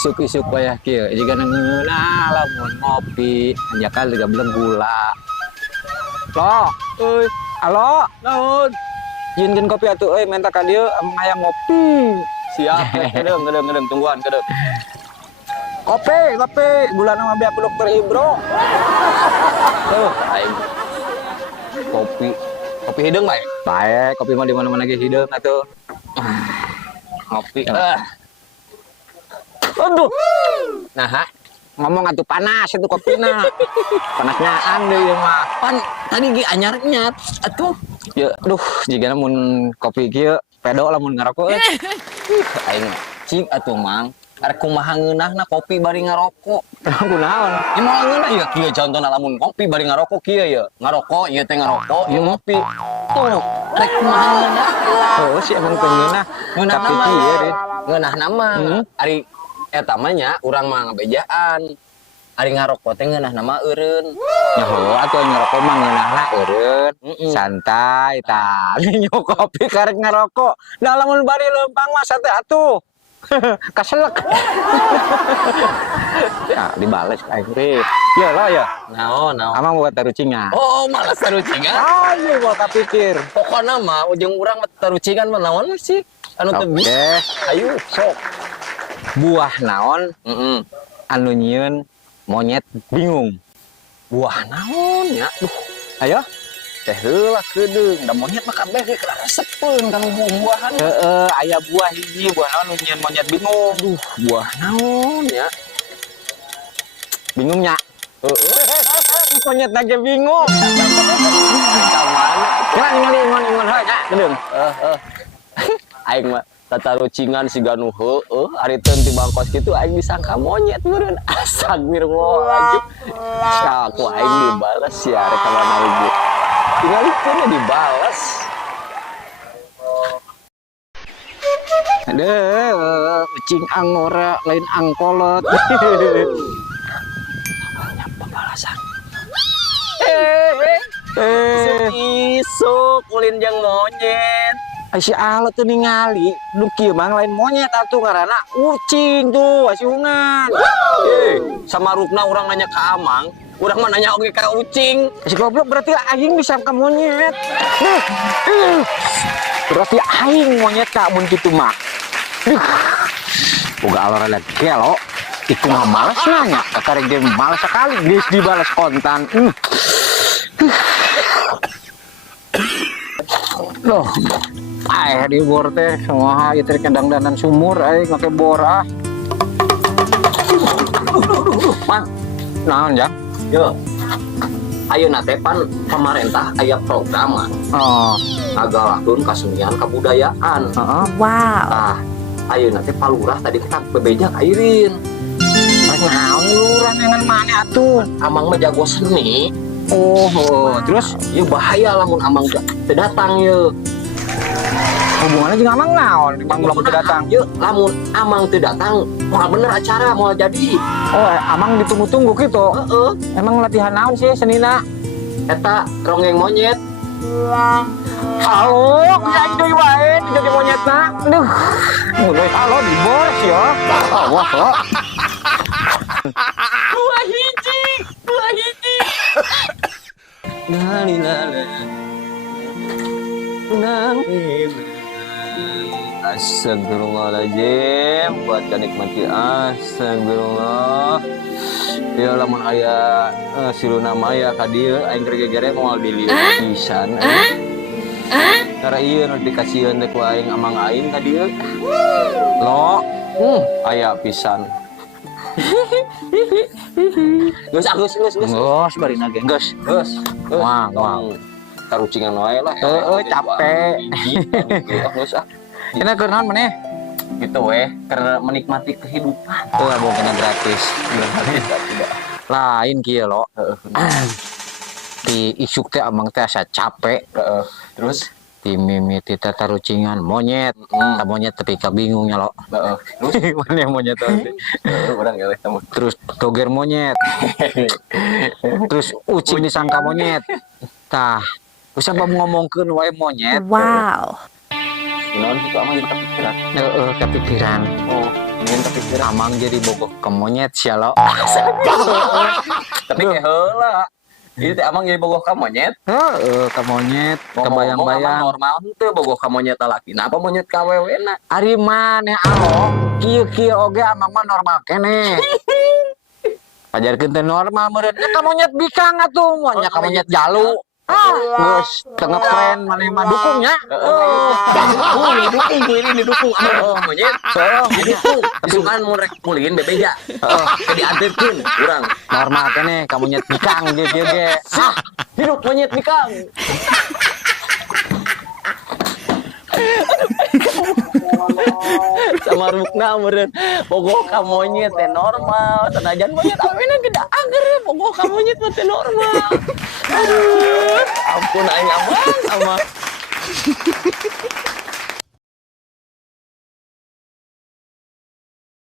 isuk-isuk wayah kieu jiga ngeunah lamun ngopi anjakan juga belum gula. Lo, euy, halo, naon? Jinkeun kopi atuh euy menta ka dieu amang aya ngopi. Siap, gedeng, tungguan, gedeng. Kopi, gula nama biar dokter Ibro. Tuh, aing. Kopi hidung baik. Baik, kopi mah di mana-mana ge hideung atuh. Ngopi. Aduh, Nah, ngomong atuh panas itu kopina. Panasnyaan deui ieu mah. pan tadi ge anyarnya atuh. Ya, aduh, jigana mun kopi kieu pedo lamun ngarokok euy. Aing cing atuh mang. Arek kumaha ngeunahna kopi bari ngarokok. Kunaon? Ieu moal ngeunah ya kieu contohna lamun kopi bari ngarokok kieu ya. Ngarokok ieu teh ngarokok, ieu ngopi. Tuh, rek kumaha ngeunah. Oh, si emang teu ngeunah. Ngeunah Tapi nama. kieu deh. Ngeunah nama. Ari eta mah nya urang mah ngabejaan. Ari ngarokok teh ngeunah nama eureun. Ya heuh atuh ngarokok mah ngeunahna eureun. Santai tah. Nyu kopi karek ngarokok. Da lamun bari leumpang mah sateh atuh. Kaselek. Ya, dibales ka aing teh. Ya lo ya. Naon. Amang buat tarucingan. Oh, malas tarucingan. Ayo gua kapikir. Pokona mah ujung urang mah tarucingan mah naon sih? Anu teu bisa. Ayo, sok. Buah naon anu nyieun monyet bingung. Buah naon nya? Duh, Ayo. teh heula kedeung. Da monyet mah kabeh ge keur resepeun kanu buah-buahan. Aya buah hiji, buah naon anu nyieun monyet bingung. Duh, buah naon nya? Bingung nya. Monyet lagi bingung. Ka mana? Kira ningali ingon heuh nya gedeung. Aing mah tatarucingan siga nu heueuh ari teu ti bangkos kitu aing disangka monyet meureun. Astagfirullahaladzim. Saku aing dibales ya rek kana nawi. Tingalikeun dibales. Aduh, ucing angora lain angkolot. Pembalasan. Eh, Isuk ulin jeung monyet. si Alot tuh ningali, lu kieu mang lain monyet atuh ngaranna ucing tuh, asiungan. Sama rupna orang nanya ke Amang, orang mah nanya oge ka ucing. Si goblok berarti aing disangka monyet. Berarti aing monyet ka mun kitu mah. Boga alora lagi gelo. Iku mah males nanya, kakarek dia males sekali geus dibalas kontan. Loh, air di bor teh semua itu kendang danan sumur air ngake bor ah. Mang, Naon jang? yo. Ayeuna teh pan pemerintah aya program Oh, ngagalakeun kasenian kabudayaan. Wow. Tah, ayeuna teh palurah tadi kita bebeja kairin. rek naon lurah nengan maneh atuh. Amang mah jago seni. Oh, terus Ieu bahaya lamun Amang teu datang ye. hubungannya jeung amang naon? Mang belum datang. Ye, lamun Amang teu datang, moal bener acara moal jadi. Oh, amang ditunggu-tunggu gitu. Heeh. Emang latihan naon sih senina? Eta rongeng monyet. Halo, ya deui wae jadi monyetna. Aduh. Mulai halo di bor ya. Awas lo. Dua hiji. Lalilala. Astagfirullahaladzim, buat nikmati astagfirullah. Ya lamun aya siruna maya ka dieu aing gere-gere moal dilieu pisan. Karena ieu nu dikasieun teh ku aing amang aing ka dieu. Lo, aya pisan. Geus. Gos bari nage. Geus. Wah. Tarucingan wae lah. Capek. Geus ah. Ini keur naon maneh? Gitu weh, karena menikmati kehidupan. Oh, bukan gratis. Lain kieu lo. Di isuk teh amang teh asa capek. Terus Di mimiti teh tarucingan monyet. Ta monyet tapi kabingungnya lo. terus Mana monyet tadi? urang ya tamu. Terus toger monyet. Terus ucing disangka monyet. Tah, usah ngomongkeun wae monyet. Wow. Naon kitu amang jadi kepikiran. Kepikiran. Oh, ini aing kepikiran amang jadi bogoh ke monyet sia lo. Tapi kayak heula. Ieu teh amang jadi bogoh ka monyet. Heeh, ke monyet, kebayang-bayang. Normal henteu bogoh ka monyet laki. Nah, apa monyet ka awewena? Ari maneh alo, kieu oge amang mah normal keneh. Pajarkeun teh normal meureun. Nya ka monyet bikang atuh, nya ka monyet jalu. Geus teu ngepren maneh mah dukungnya. Dukung ini didukung amang monyet. Didukung. Disukan mun rek mulin bebeja. Heeh, ke dianterkeun urang. Normal keneh ka monyet bikang ge ge. Hidup monyet bikang. Sama rukna meureun bogoh ka monyet teh normal, sanajan monyet awena geda ager bogoh ka monyet teh normal. Aduh, ampun aing amang sama.